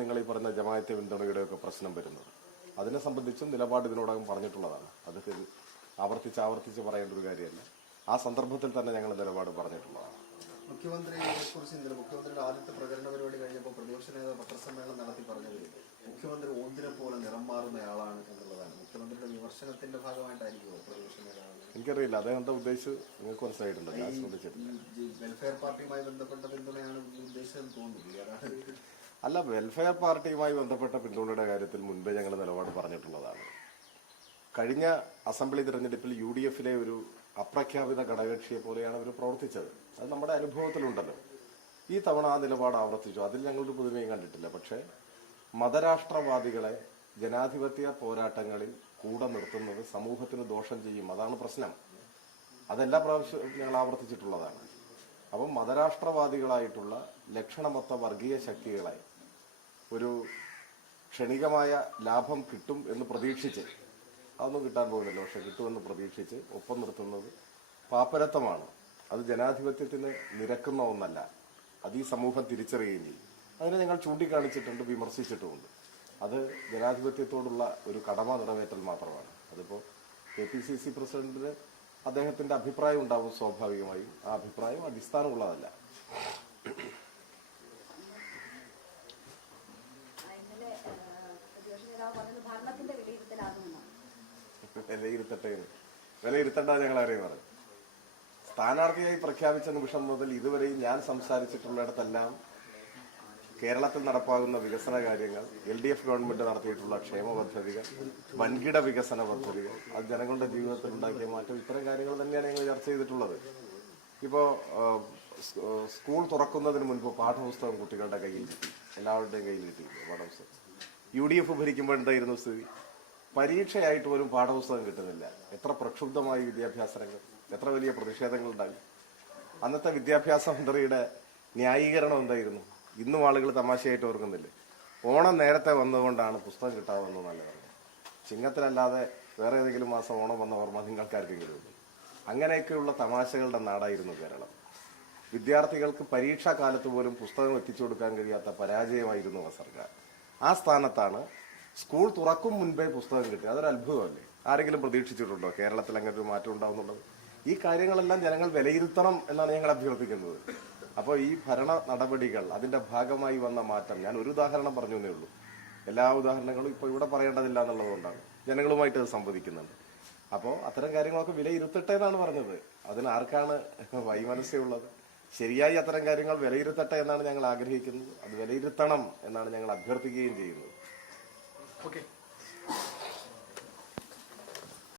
നിങ്ങൾ ഈ പറഞ്ഞ ജമായത്തെ പിന്തുണയുടെ ഒക്കെ പ്രശ്നം വരുന്നത്. അതിനെ സംബന്ധിച്ചും നിലപാട് ഇതിനോടകം പറഞ്ഞിട്ടുള്ളതാണ്. അത് ആവർത്തിച്ച് ആവർത്തിച്ച് പറയേണ്ട ഒരു കാര്യമല്ല. ആ സന്ദർഭത്തിൽ തന്നെ ഞങ്ങൾ നിലപാട് പറഞ്ഞിട്ടുള്ളതാണ്. മുഖ്യമന്ത്രിയെ കുറിച്ച് ഇന്നലെ മുഖ്യമന്ത്രിയുടെ ആദ്യത്തെ പ്രചരണ പരിപാടി കഴിഞ്ഞപ്പോൾ പ്രതിപക്ഷ നേതാവ് പത്രസമ്മേളനം നടത്തി പറഞ്ഞത് മുഖ്യമന്ത്രി ഓന്തിനെ പോലെ നിറം മാറുന്നയാളാണ് എന്നുള്ളതാണ്. മുഖ്യമന്ത്രിയുടെ വിമർശനത്തിന്റെ ഭാഗമായിട്ടായിരിക്കുമോ പ്രതിപക്ഷ നേതാവ്? എനിക്കറിയില്ല. അദ്ദേഹം എന്താ ഉദ്ദേശിച്ച് നിങ്ങൾക്ക് മനസ്സിലായിട്ടുണ്ട്? വെൽഫെയർ പാർട്ടിയുമായി ബന്ധപ്പെട്ട പിന്തുണയാണ് ഉദ്ദേശിച്ചതെന്ന് തോന്നുന്നു. അതാണ് അല്ല വെൽഫെയർ പാർട്ടിയുമായി ബന്ധപ്പെട്ട പിന്തുണയുടെ കാര്യത്തിൽ മുൻപേ ഞങ്ങൾ നിലപാട് പറഞ്ഞിട്ടുള്ളതാണ്. കഴിഞ്ഞ അസംബ്ലി തിരഞ്ഞെടുപ്പിൽ യു ഡി എഫിലെ ഒരു അപ്രഖ്യാപിത ഘടകകക്ഷിയെ പോലെയാണ് അവർ പ്രവർത്തിച്ചത്. അത് നമ്മുടെ അനുഭവത്തിലുണ്ടല്ലോ. ഈ തവണ ആ നിലപാട് ആവർത്തിച്ചു. അതിൽ ഞങ്ങളൊരു പുതുമയും കണ്ടിട്ടില്ല. പക്ഷേ മതരാഷ്ട്രവാദികളെ ജനാധിപത്യ പോരാട്ടങ്ങളിൽ കൂടെ നിർത്തുന്നത് സമൂഹത്തിന് ദോഷം ചെയ്യും. അതാണ് പ്രശ്നം. അതെല്ലാ പ്രാവശ്യവും ഞങ്ങൾ ആവർത്തിച്ചിട്ടുള്ളതാണ്. അപ്പം മതരാഷ്ട്രവാദികളായിട്ടുള്ള ലക്ഷണമൊത്ത വർഗീയ ശക്തികളെ ഒരു ക്ഷണികമായ ലാഭം കിട്ടും എന്ന് പ്രതീക്ഷിച്ച് അതൊന്നും കിട്ടാൻ പോകുന്നില്ല പക്ഷെ കിട്ടുമെന്ന് പ്രതീക്ഷിച്ച് ഒപ്പം നിർത്തുന്നത് പാപ്പരത്വമാണ്. അത് ജനാധിപത്യത്തിന് നിരക്കുന്ന ഒന്നല്ല. അത് ഈ സമൂഹം തിരിച്ചറിയുകയും ചെയ്യും. അതിനെ ഞങ്ങൾ ചൂണ്ടിക്കാണിച്ചിട്ടുണ്ട് വിമർശിച്ചിട്ടുമുണ്ട്. അത് ജനാധിപത്യത്തോടുള്ള ഒരു കടമ നിറവേറ്റൽ മാത്രമാണ്. അതിപ്പോൾ കെ പി സി സി പ്രസിഡന്റിന് അദ്ദേഹത്തിന്റെ അഭിപ്രായം ഉണ്ടാവും സ്വാഭാവികമായും. ആ അഭിപ്രായം അടിസ്ഥാനമുള്ളതല്ല. വിലയിരുത്തട്ടെ വിലയിരുത്തേണ്ട ഞങ്ങൾ ആരെയും പറഞ്ഞു. സ്ഥാനാർത്ഥിയായി പ്രഖ്യാപിച്ച നിമിഷം മുതൽ ഇതുവരെയും ഞാൻ സംസാരിച്ചിട്ടുള്ളിടത്തെല്ലാം കേരളത്തിൽ നടപ്പാകുന്ന വികസന കാര്യങ്ങൾ എൽ ഡി എഫ് ഗവൺമെന്റ് നടത്തിയിട്ടുള്ള ക്ഷേമ പദ്ധതികൾ വൻകിട വികസന പദ്ധതികൾ അത് ജനങ്ങളുടെ ജീവിതത്തിൽ ഉണ്ടാക്കിയ മാറ്റം ഇത്തരം കാര്യങ്ങൾ തന്നെയാണ് ഞങ്ങൾ ചർച്ച ചെയ്തിട്ടുള്ളത്. ഇപ്പോ ആ, സ്- ആ, സ്കൂൾ തുറക്കുന്നതിന് മുൻപ് പാഠപുസ്തകം കുട്ടികളുടെ കയ്യിൽ കിട്ടി. എല്ലാവരുടെയും കയ്യിൽ കിട്ടി പാഠപുസ്തകം. യു ഡി എഫ് ഭരിക്കുമ്പോൾ എന്തായിരുന്നു സ്ഥിതി? പരീക്ഷയായിട്ട് പോലും പാഠപുസ്തകം കിട്ടുന്നില്ല. എത്ര പ്രക്ഷുബ്ധമായ വിദ്യാഭ്യാസ രംഗം എത്ര വലിയ പ്രതിഷേധങ്ങൾ ഉണ്ടായി. അന്നത്തെ വിദ്യാഭ്യാസ മന്ത്രിയുടെ ന്യായീകരണം എന്തായിരുന്നു? ഇന്നും ആളുകൾ തമാശയായിട്ട് ഓർക്കുന്നില്ലേ? ഓണം നേരത്തെ വന്നതുകൊണ്ടാണ് പുസ്തകം കിട്ടാവുന്നത് നല്ല പറഞ്ഞു ചിങ്ങത്തിലല്ലാതെ വേറെ ഏതെങ്കിലും മാസം ഓണം വന്ന ഓർമ്മ നിങ്ങൾക്കാർക്കെങ്കിലും ഉണ്ട്? അങ്ങനെയൊക്കെയുള്ള തമാശകളുടെ നാടായിരുന്നു കേരളം. വിദ്യാർത്ഥികൾക്ക് പരീക്ഷാ കാലത്ത് പോലും പുസ്തകം എത്തിച്ചു കൊടുക്കാൻ കഴിയാത്ത പരാജയമായിരുന്നു ആ സർക്കാർ ആ സ്ഥാനത്താണ് സ്കൂൾ തുറക്കും മുൻപേ പുസ്തകം കിട്ടി അതൊരു അത്ഭുതമല്ലേ? ആരെങ്കിലും പ്രതീക്ഷിച്ചിട്ടുണ്ടോ കേരളത്തിൽ അങ്ങനെ ഒരു മാറ്റം ഉണ്ടാവുന്നുള്ളത്? ഈ കാര്യങ്ങളെല്ലാം ജനങ്ങൾ വിലയിരുത്തണം എന്നാണ് ഞങ്ങൾ അഭ്യർത്ഥിക്കുന്നത്. അപ്പോൾ ഈ ഭരണ നടപടികൾ അതിന്റെ ഭാഗമായി വന്ന മാറ്റം ഞാൻ ഒരു ഉദാഹരണം പറഞ്ഞു എന്നേ ഉള്ളൂ. എല്ലാ ഉദാഹരണങ്ങളും ഇപ്പോൾ ഇവിടെ പറയേണ്ടതില്ല എന്നുള്ളതുകൊണ്ടാണ് ജനങ്ങളുമായിട്ട് അത് സംവദിക്കുന്നുണ്ട്. അപ്പോൾ അത്തരം കാര്യങ്ങളൊക്കെ വിലയിരുത്തട്ടെ എന്നാണ് പറഞ്ഞത്. അതിന് ആർക്കാണ് വൈമനസ്യമുള്ളത് ശരിയായി അത്തരം കാര്യങ്ങൾ വിലയിരുത്തട്ടെ എന്നാണ് ഞങ്ങൾ ആഗ്രഹിക്കുന്നത്. അത് വിലയിരുത്തണം എന്നാണ് ഞങ്ങൾ അഭ്യർത്ഥിക്കുകയും ചെയ്യുന്നത്. ഓക്കെ